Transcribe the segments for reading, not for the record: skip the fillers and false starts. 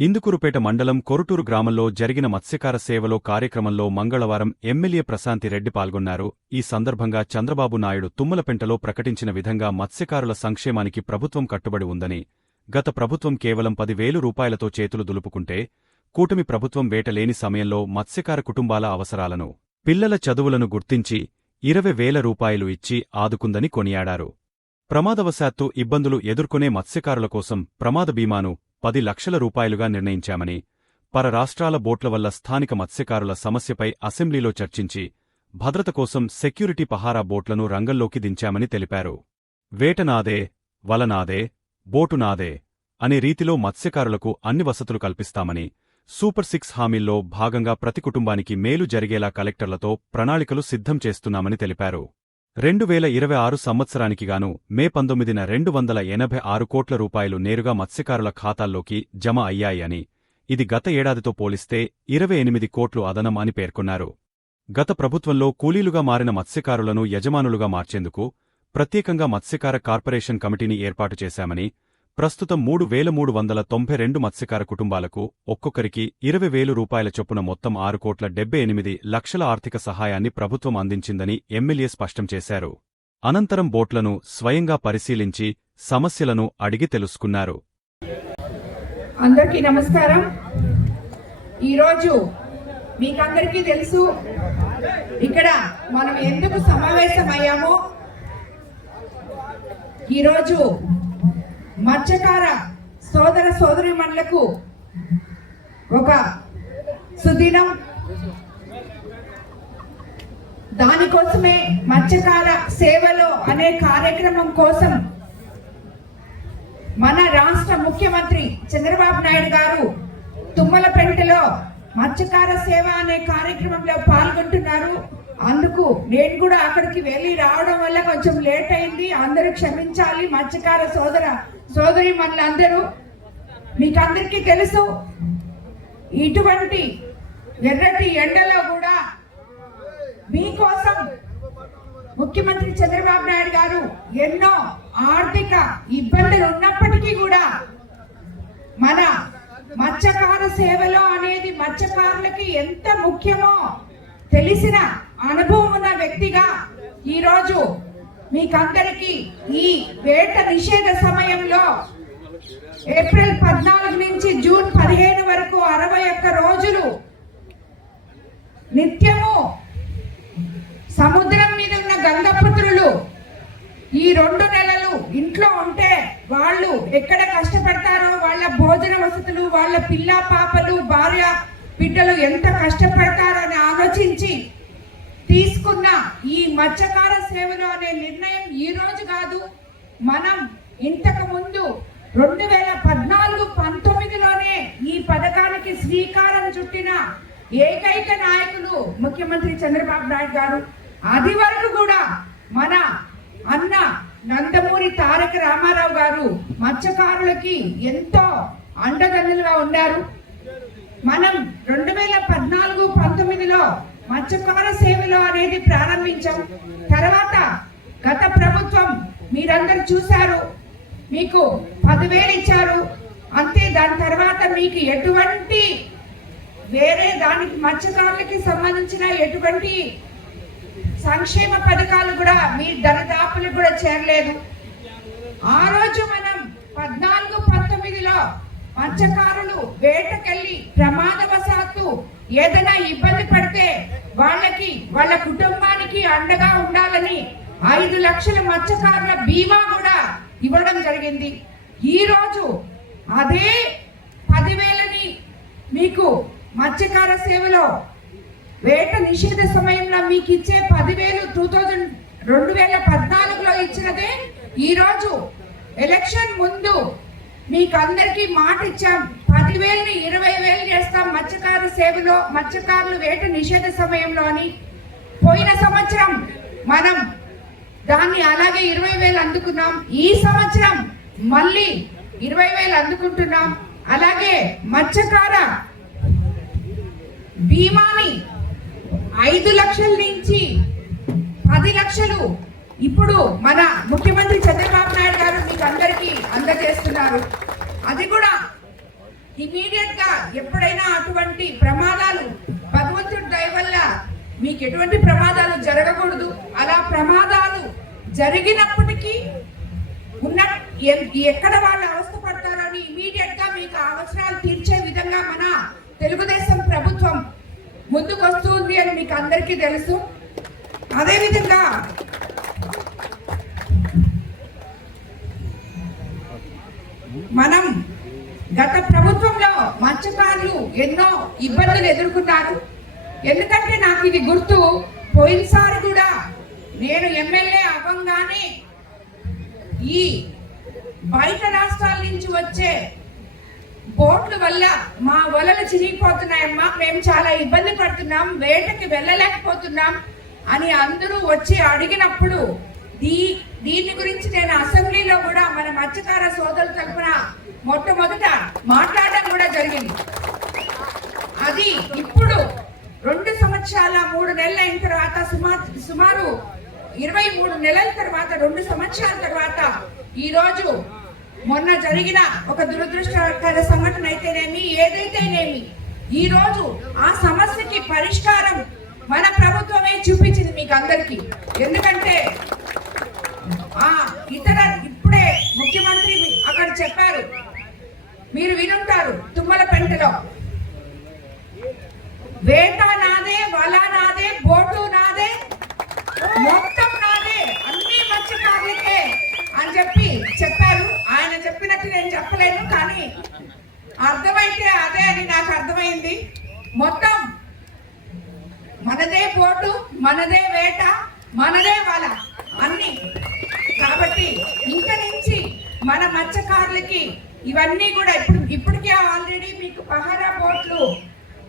ఇందుకూరుపేట మండలం కొరుటూరు గ్రామంలో జరిగిన మత్స్యకార సేవలో కార్యక్రమంలో మంగళవారం ఎమ్మెల్యే ప్రశాంతి రెడ్డి పాల్గొన్నారు. ఈ సందర్భంగా చంద్రబాబు నాయుడు తుమ్మలపెంటలో ప్రకటించిన విధంగా మత్స్యకారుల సంక్షేమానికి ప్రభుత్వం కట్టుబడి ఉందని, గత ప్రభుత్వం కేవలం 10,000 రూపాయలతో చేతులు దులుపుకుంటే, కూటమి ప్రభుత్వం వేటలేని సమయంలో మత్స్యకార కుటుంబాల అవసరాలను, పిల్లల చదువులను గుర్తించి 20,000 రూపాయలు ఇచ్చి ఆదుకుందని కొనియాడారు. ప్రమాదవశాత్తు ఇబ్బందులు ఎదుర్కొనే మత్స్యకారుల కోసం ప్రమాద బీమాను 10 లక్షల రూపాయలుగా నిర్ణయించామని, పర రాష్ట్రాల బోట్ల వల్ల స్థానిక మత్స్యకారుల సమస్యపై అసెంబ్లీలో చర్చించి, భద్రత కోసం సెక్యూరిటీ పహారా బోట్లను రంగంలోకి దించామని తెలిపారు. వేట నాదే, వల నాదే, బోటు నాదే అనే రీతిలో మత్స్యకారులకు అన్ని వసతులు కల్పిస్తామని, సూపర్ 6 హామీల్లో భాగంగా ప్రతి కుటుంబానికి మేలు జరిగేలా కలెక్టర్లతో ప్రణాళికలు సిద్ధం చేస్తున్నామని తెలిపారు. 2026 సంవత్సరానికిగాను మే 19న 286 కోట్ల రూపాయలు నేరుగా మత్స్యకారుల ఖాతాల్లోకి జమ అయ్యాయని, ఇది గత ఏడాదితో పోలిస్తే 28 కోట్లు అదనం అని పేర్కొన్నారు. గత ప్రభుత్వంలో కూలీలుగా మారిన మత్స్యకారులను యజమానులుగా మార్చేందుకు ప్రత్యేకంగా మత్స్యకార కార్పొరేషన్ కమిటీని ఏర్పాటు చేశామని, ప్రస్తుతం 3,392 మత్స్యకార కుటుంబాలకు ఒక్కొక్కరికి 20,000 రూపాయల చొప్పున మొత్తం 6,78 లక్షల ఆర్థిక సహాయాన్ని ప్రభుత్వం అందించిందని ఎమ్మెల్యే స్పష్టం చేశారు. అనంతరం బోట్లను స్వయంగా పరిశీలించి సమస్యలను అడిగి తెలుసుకున్నారు. అందరికీ నమస్కారం. ఈరోజు మీకందరికీ తెలుసు ఇక్కడ మనం ఎందుకు సమావేశమయ్యామో. ఈరోజు మత్స్యకార సోదర సోదరీమణులకు ఒక సుదినం. దానికోసమే మత్స్యకార సేవలో అనే కార్యక్రమం కోసం మన రాష్ట్ర ముఖ్యమంత్రి చంద్రబాబు నాయుడు గారు తుమ్మలపెంటలో మత్స్యకార సేవ అనే కార్యక్రమంలో పాల్గొంటున్నారు. అందుకు నేను కూడా అక్కడికి వెళ్ళి రావడం వల్ల కొంచెం లేట్ అయింది. అందరూ క్షమించాలి. మత్స్యకార సోదరీమణులందరూ, మీకందరికీ తెలుసు ఇటువంటి ఎర్రటి ఎండలో కూడా మీకోసం ముఖ్యమంత్రి చంద్రబాబు నాయుడు గారు ఎన్నో ఆర్థిక ఇబ్బందులు ఉన్నప్పటికీ కూడా మన మత్స్యకార సేవలో అనేది మత్స్యకారులకి ఎంత ముఖ్యమో తెలిసిన అనుభవం ఉన్న వ్యక్తిగా ఈరోజు మీకందరికీ ఈ వేట నిషేధ సమయంలో ఏప్రిల్ 14 నుంచి జూన్ 15 వరకు 61 రోజులు నిత్యము సముద్రం మీద ఉన్న గంగపుత్రులు ఈ 2 నెలలు ఇంట్లో ఉంటే వాళ్ళు ఎక్కడ కష్టపడతారో, వాళ్ళ భోజన వసతులు, వాళ్ళ పిల్ల పాపలు, భార్య బిడ్డలు ఎంత కష్టపడతారో అని ఆలోచించి తీసుకున్న ఈ మత్స్యకార సేవలు అనే నిర్ణయం ఈ రోజు కాదు. మనం ఇంతకు ముందు 2014-19లోనే ఈ పథకానికి శ్రీకారం చుట్టిన ఏకైక నాయకులు ముఖ్యమంత్రి చంద్రబాబు నాయుడు గారు. అది వరకు కూడా మన అన్న నందమూరి తారక రామారావు గారు మత్స్యకారులకి ఎంతో అండదండలుగా ఉన్నారు. మనం 2014-19లో మత్స్యకార సేవలో అనేది ప్రారంభించాం. తర్వాత గత ప్రభుత్వం మీరందరూ చూశారు, మీకు 10,000 ఇచ్చారు అంతే. దాని తర్వాత మీకు ఎటువంటి వేరే దానికి మత్స్యకారులకి సంబంధించిన ఎటువంటి సంక్షేమ పథకాలు కూడా మీ దరిదాపులకు కూడా చేరలేదు. ఆ రోజు మనం 14-19లో మత్స్యకారులు వేటకెళ్ళి ప్రమాదవశాత్తు ఏదైనా ఇబ్బంది పడితే వాళ్ళకి, వాళ్ళ కుటుంబానికి అండగా ఉండాలని 5 లక్షల మత్స్యకారుల బీమా కూడా ఇవ్వడం జరిగింది. ఈరోజు అదే 10,000ని మీకు మత్స్యకార సేవలో వేట నిషేధ సమయంలో మీకు ఇచ్చే 10,000 2014లో ఇచ్చినదే ఈరోజు ఎలక్షన్ ముందు మీకు అందరికీ మాట ఇచ్చాం. 10,000ని 20,000 చేస్తాం మత్స్యకార సేవలో, మత్స్యకారులు వేట నిషేధ సమయంలో అని. పోయిన సంవత్సరం మనం దాన్ని అలాగే 20,000 అందుకున్నాం. ఈ సంవత్సరం మళ్ళీ 20,000 అందుకుంటున్నాం. అలాగే మత్స్యకార బీమాని 5 లక్షల నుంచి 10 లక్షలు ఇప్పుడు మన ముఖ్యమంత్రి చంద్రబాబు నాయుడు గారు మీకు అందరికీ అందజేస్తున్నారు. అది కూడా ఇమీడియట్ గా ఎప్పుడైనా అటువంటి ప్రమాదాలు, భగవంతుడి దయ వల్ల మీకు ఎటువంటి ప్రమాదాలు జరగకూడదు. అలా ప్రమాదాలు జరిగినప్పటికీ ఉన్న ఎక్కడ వాళ్ళు అవస్థపడతారని ఇమీడియట్ గా మీకు అవసరాలు తీర్చే విధంగా మన తెలుగుదేశం ప్రభుత్వం ముందుకు వస్తుంది అని మీకు అందరికీ తెలుసు. అదేవిధంగా మనం గత ప్రభుత్వంలో మత్స్యకారులు ఎన్నో ఇబ్బందులు ఎదుర్కొన్నారు. ఎందుకంటే నాకు ఇది గుర్తు, పోయినసారి కూడా నేను ఎమ్మెల్యే అవ్వంగానే ఈ బయట రాష్ట్రాల నుంచి వచ్చే బోట్ల వల్ల మా వలలు చిరిగిపోతున్నాయమ్మా, మేము చాలా ఇబ్బంది పడుతున్నాం, వేటకి వెళ్ళలేకపోతున్నాం అని అందరూ వచ్చి అడిగినప్పుడు దీని గురించి నేను అసెంబ్లీలో కూడా మన మత్స్యకార సోదరుల తరఫున మొట్టమొదట మాట్లాడడం కూడా జరిగింది. అది ఇప్పుడు 2 సంవత్సరాల 3 నెలలు అయిన తర్వాత సుమారు 23 నెలల తర్వాత 2 సంవత్సరాల తర్వాత ఈ రోజు మొన్న జరిగిన ఒక దురదృష్టకర సంఘటన అయితేనేమి ఏదైతేనేమి ఈ రోజు ఆ సమస్యకి పరిష్కారం మన ప్రభుత్వమే చూపించింది మీకు అందరికీ. ఎందుకంటే ఇప్పుడే ముఖ్యమంత్రి అక్కడ చెప్పారు, మీరు వినుంటారు, తుమ్మలపెంటలో వేట నాదే, వల నాదే, బోటు నాదే, మొత్తం నాదే, అన్ని మత్స్యకారులకే అని చెప్పారు. ఆయన చెప్పినట్టు నేను చెప్పలేను, కానీ అర్థమైతే అదే అని నాకు అర్థమైంది. మొత్తం మనదే బోటు, మనదే వేట, మనదే వల అన్ని. కాబట్టి ఇంక నుంచి మన మత్స్యకారులకి ఇవన్నీ కూడా ఇప్పటికే ఆల్రెడీ మీకు పహారా బోట్లు,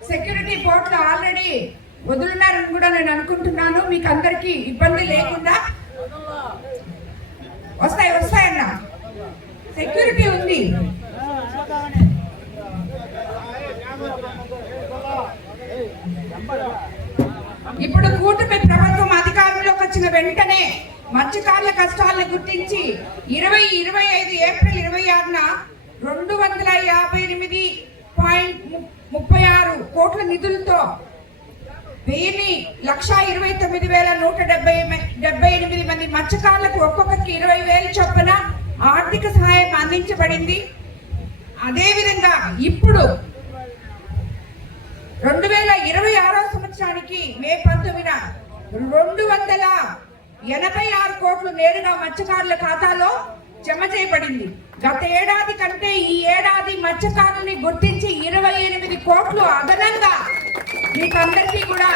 సెక్యూరిటీ బోట్లు ఆల్రెడీ వదులున్నారని కూడా నేను అనుకుంటున్నాను. మీకు అందరికీ ఇబ్బంది లేకుండా వస్తాయన్న సెక్యూరిటీ ఉంది. ఇప్పుడు కూటమి ప్రభుత్వం అధికారంలోకి వచ్చిన వెంటనే మత్స్యకారుల కష్టాలను గుర్తించి 2025 ఏప్రిల్ 26న 258.36 కోట్ల నిధులతో 1,29,178 మంది మత్స్యకారులకు ఒక్కొక్కరికి 20,000 చొప్పున ఆర్థిక సహాయం అందించబడింది. అదేవిధంగా ఇప్పుడు 2026 సంవత్సరానికి మే 19న 286 కోట్లు నేరుగా మత్స్యకారుల ఖాతాలో జమ చేయబడింది. గత ఏడాది కంటే ఈ ఏడాది మత్స్యకారుల్ని గుర్తించి 28 కోట్లు అదనంగా మీకు అందరికీ కూడా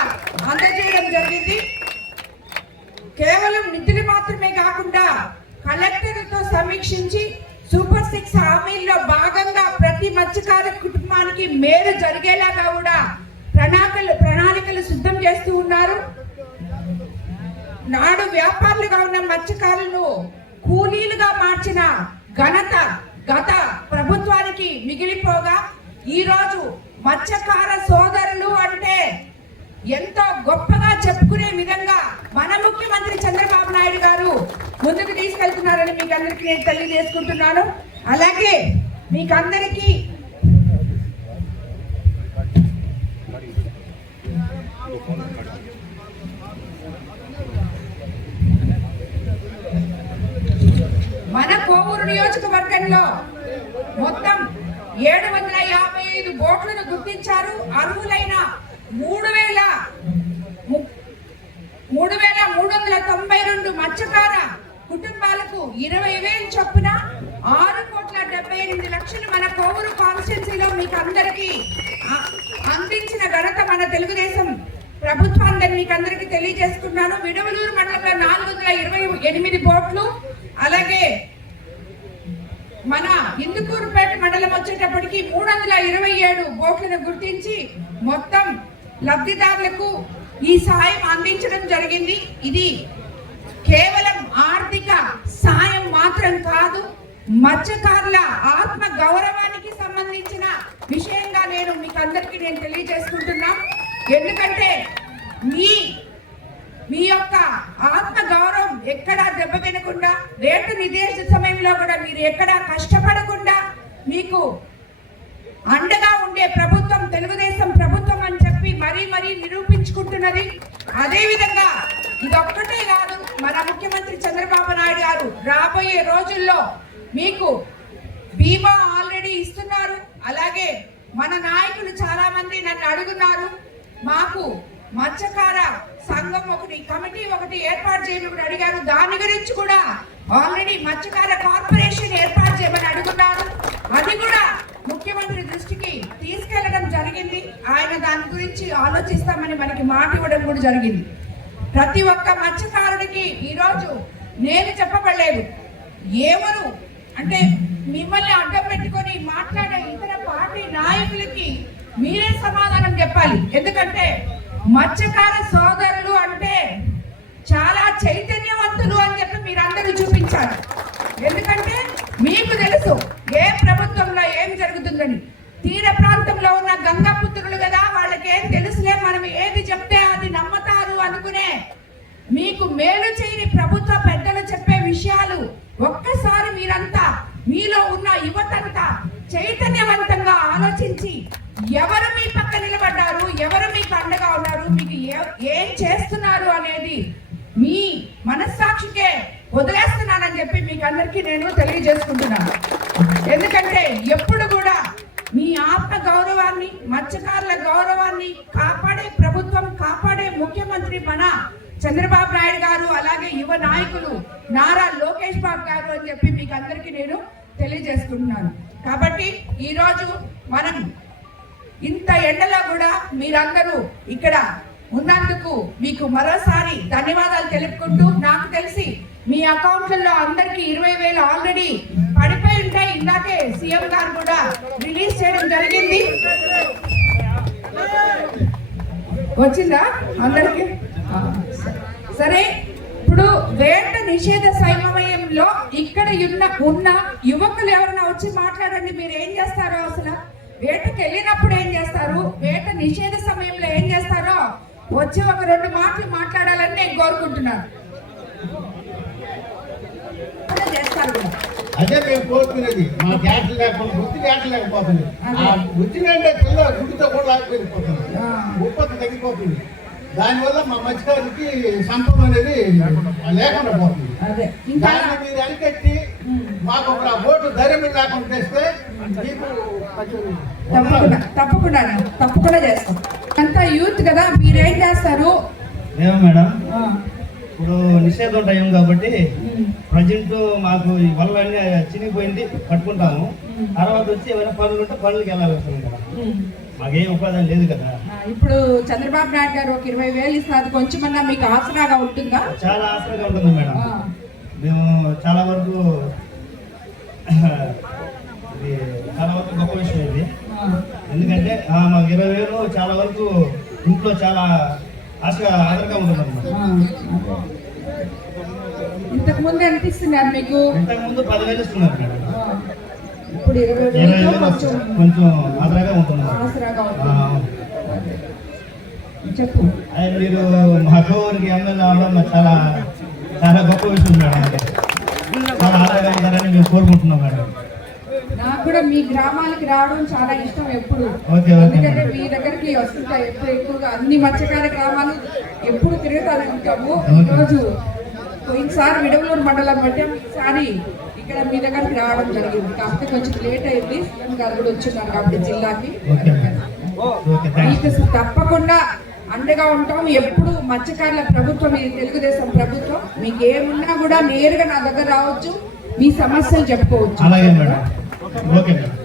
అందజేయడం జరిగింది. కేవలం నిధులు మాత్రమే కాకుండా కలెక్టర్లతో సమీక్షించి సూపర్ 6 హామీల్లో భాగంగా ప్రతి మత్స్యకార కుటుంబానికి మేలు జరిగేలాగా కూడా ప్రణాళికలు సిద్ధం చేస్తూ ఉన్నారు. నాడు వ్యాపారులుగా ఉన్న మత్స్యకారులను కూలీలుగా మార్చిన ఘనత గత ప్రభుత్వానికి మిగిలిపోగా ఈ రోజు మత్స్యకార సోదరులు అంటే ఎంతో గొప్పగా చెప్పుకునే విధంగా మన ముఖ్యమంత్రి చంద్రబాబు నాయుడు గారు ముందుకు తీసుకెళ్తున్నారని మీకు అందరికీ నేను తెలియజేసుకుంటున్నాను. అలాగే మీకు అందరికీ మన కోవూరు నియోజకవర్గంలో మొత్తం 755 బోట్లను గుర్తించారు. అర్హులైన 3,392 మత్స్యకార కుటుంబాలకు 20,000 చొప్పున 6,78,00,000 మన కోవూరు కాన్స్టిట్యున్సీలో మీకు అందరికీ అందించిన ఘనత మన తెలుగుదేశం ప్రభుత్వాన్ని మీకు అందరికీ తెలియజేసుకున్నాను. విడవలూరు మండలంలో 428 బోట్లు, అలాగే మన ఇందుకూరుపేట మండలం వచ్చేటప్పటికి 327 బోట్లను గుర్తించి మొత్తం లబ్ధిదారులకు ఈ సాయం అందించడం జరిగింది. ఇది కేవలం ఆర్థిక సాయం మాత్రం కాదు, మత్స్యకారుల ఆత్మ గౌరవానికి సంబంధించిన విషయంగా మీకు అందరికీ నేను తెలియజేసుకుంటున్నా. ఎందుకంటే మీ యొక్క ఆత్మ గౌరవం ఎక్కడా దెబ్బ తినకుండా, రేటు నిర్దేశిత సమయంలో కూడా మీరు ఎక్కడా కష్టపడకుండా మీకు అండగా ఉండే ప్రభుత్వం తెలుగుదేశం ప్రభుత్వం అని చెప్పి మరీ మరీ నిరూపించుకుంటున్నది. అదే విధంగా ఇదొక్కటే కాదు, మన ముఖ్యమంత్రి చంద్రబాబు నాయుడు గారు రాబోయే రోజుల్లో మీకు బీమా ఆల్రెడీ ఇస్తున్నారు. అలాగే మన నాయకులు చాలా మంది నన్ను అడుగున్నారు, మాకు మత్స్యకార సంఘం ఒకటి కమిటీ ఒకటి ఏర్పాటు చేయమని అడిగారు. దాని గురించి కూడా ఆల్రెడీ మత్స్యకార కార్పొరేషన్ ఏర్పాటు చేయమని అడుగున్నారు. అది కూడా ముఖ్యమంత్రి దృష్టికి తీసుకెళ్లడం జరిగింది. ఆయన దాని గురించి ఆలోచిస్తామని మనకి మాట ఇవ్వడం కూడా జరిగింది. ప్రతి ఒక్క మత్స్యకారుడికి ఈరోజు నేను చెప్పబడలేదు. ఎవరు అంటే మిమ్మల్ని అడ్డం పెట్టుకొని మాట్లాడే ఇతర పార్టీ నాయకులకి మీరే సమాధానం చెప్పాలి. ఎందుకంటే మత్స్యకార సోదరులు అంటే చాలా చైతన్యవంతులు అని చెప్పి మీరందరూ చూపించారు. ఎందుకంటే మీకు తెలుసు ఏ ప్రభుత్వంలో ఏం జరుగుతుందని. తీర ప్రాంతంలో ఉన్న గంగాపుత్రులు కదా, వాళ్ళకి ఏం తెలుసులే, మనం ఏది చెప్తే అది నమ్మతారు అనుకునే మీకు మేలు చేయని ప్రభుత్వ పెద్దలు చెప్పే విషయాలు ఒక్కసారి మీరంతా మీలో ఉన్న యువతంతా చైతన్యవంతంగా ఆలోచించి ఎవరు మీ పక్క నిలబడ్డారు, ఎవరు మీకు అండగా ఉన్నారు, మీకు ఏం చేస్తున్నారు అనేది మీ మనస్సాక్షికే వదిలేస్తున్నానని చెప్పి మీకు అందరికీ నేను తెలియజేసుకుంటున్నాను. ఎందుకంటే ఎప్పుడు కూడా మీ ఆత్మ గౌరవాన్ని, మత్స్యకారుల గౌరవాన్ని కాపాడే ప్రభుత్వం, కాపాడే ముఖ్యమంత్రి మన చంద్రబాబు నాయుడు గారు, అలాగే యువ నాయకులు నారా లోకేష్ బాబు గారు అని చెప్పి మీకు అందరికీ నేను తెలియజేసుకుంటున్నాను. కాబట్టి ఈరోజు మనం ఇంత ఎండలో కూడా మీరందరూ ఇక్కడ ఉన్నందుకు మీకు మరోసారి ధన్యవాదాలు తెలుపుకుంటూ, నాకు తెలిసి మీ అకౌంట్లలో అందరికీ 20,000 ఆల్రెడీ పడిపోయి ఉంటాయి. ఇందాకే సీఎం గారు కూడా రిలీజ్ చేయడం జరిగింది. వచ్చిందా అందరికి? సరే, ఇప్పుడు వేట నిషేధ సమయంలో ఇక్కడ ఉన్న యువకులు ఎవరైనా వచ్చి మాట్లాడండి. మీరు ఏం చేస్తారో, అసలు వేటకి వెళ్ళినప్పుడు ఏం చేస్తారు, వేట నిషేధ సమయంలో ఏం చేస్తారో వచ్చి ఒక 2 మాటలు మాట్లాడాలని నేను కోరుకుంటున్నాను. చేస్తారు కూడా అదే మేము కోరుకునేది. మా గ్యాట్లు లేకుండా వృత్తి గ్యాట్లు లేకపోతుంది. ఆ వృత్తినంటే పిల్ల గుడ్డుతో కూడా లాగిపోయిపోతుంది, ఉత్పత్తి తగ్గిపోతుంది. దానివల్ల మా మత్స్యకారులకి సంపద అనేది లేకుండా పోతుంది. దాన్ని మీరు అనికట్టి మాకు ఒక ఓటు ధైర్యం లేకుండా చేస్తే తప్పకుండా చేస్తాం. అంతా యూత్ కదా, మీరేం చేస్తారు? ఏమో మేడం, ఇప్పుడు నిషేధం టైం కాబట్టి ప్రజెంట్ మాకు ఈ వల్ల అన్నీ చినిగిపోయింది, పట్టుకుంటాము. తర్వాత వచ్చి ఏమైనా పనులు ఉంటే పనులకి వెళ్ళాలి వస్తుంది కదా, మాకేం ఉపాధి లేదు కదా. ఇప్పుడు చంద్రబాబు నాయుడు గారు ఒక 20,000 ఇస్తారు, కొంచెమన్నా మీకు ఆసరాగా ఉంటుందా? చాలా ఆసరాగా ఉంటుంది మేడం. మేము చాలా వరకు ఇది చాలా వరకు గొప్ప విషయం ఇది. ఎందుకంటే మాకు 20,000 చాలా వరకు ఇంట్లో చాలా ఆదరగా ఉంటుంది అన్నమాట. ఇంతకు ముందు ఎంత ఇస్తున్నారు మీకు? ఇంతకు ముందు 10,000 ఇస్తున్నారు మేడం. ఇప్పుడు 20,000 కొంచెం ఆదరగా ఉంటుంది. చెప్పు. మీరు మాకు ఎమ్మెల్యే అవడం చాలా చాలా గొప్ప విషయం మేడం. చాలా ఆదరగా ఉండాలని మేము కోరుకుంటున్నాం మేడం. నాకు కూడా మీ గ్రామాలకి రావడం చాలా ఇష్టం ఎప్పుడు. ఎందుకంటే మీ దగ్గరికి వస్తుంటాయి ఎప్పుడు ఎక్కువగా. అన్ని మత్స్యకార గ్రామాలు ఎప్పుడు తిరుగుతానే ఉంటాము. ఈరోజు పోయినసారి విడవలూరు మండలం బట్టి ఈసారి ఇక్కడ మీ దగ్గరికి రావడం జరిగింది. కాకపోతే కొంచెం లేట్ అయింది, సీఎం గారు కూడా వచ్చిన్నారు కాబట్టి జిల్లాకి. మీకు తప్పకుండా అండగా ఉంటాం ఎప్పుడు. మత్స్యకారుల ప్రభుత్వం ఇది తెలుగుదేశం ప్రభుత్వం. మీకు ఏమున్నా కూడా నేరుగా నా దగ్గర రావచ్చు, మీ సమస్యలు చెప్పుకోవచ్చు. అలాగే మేడం. Okay madam.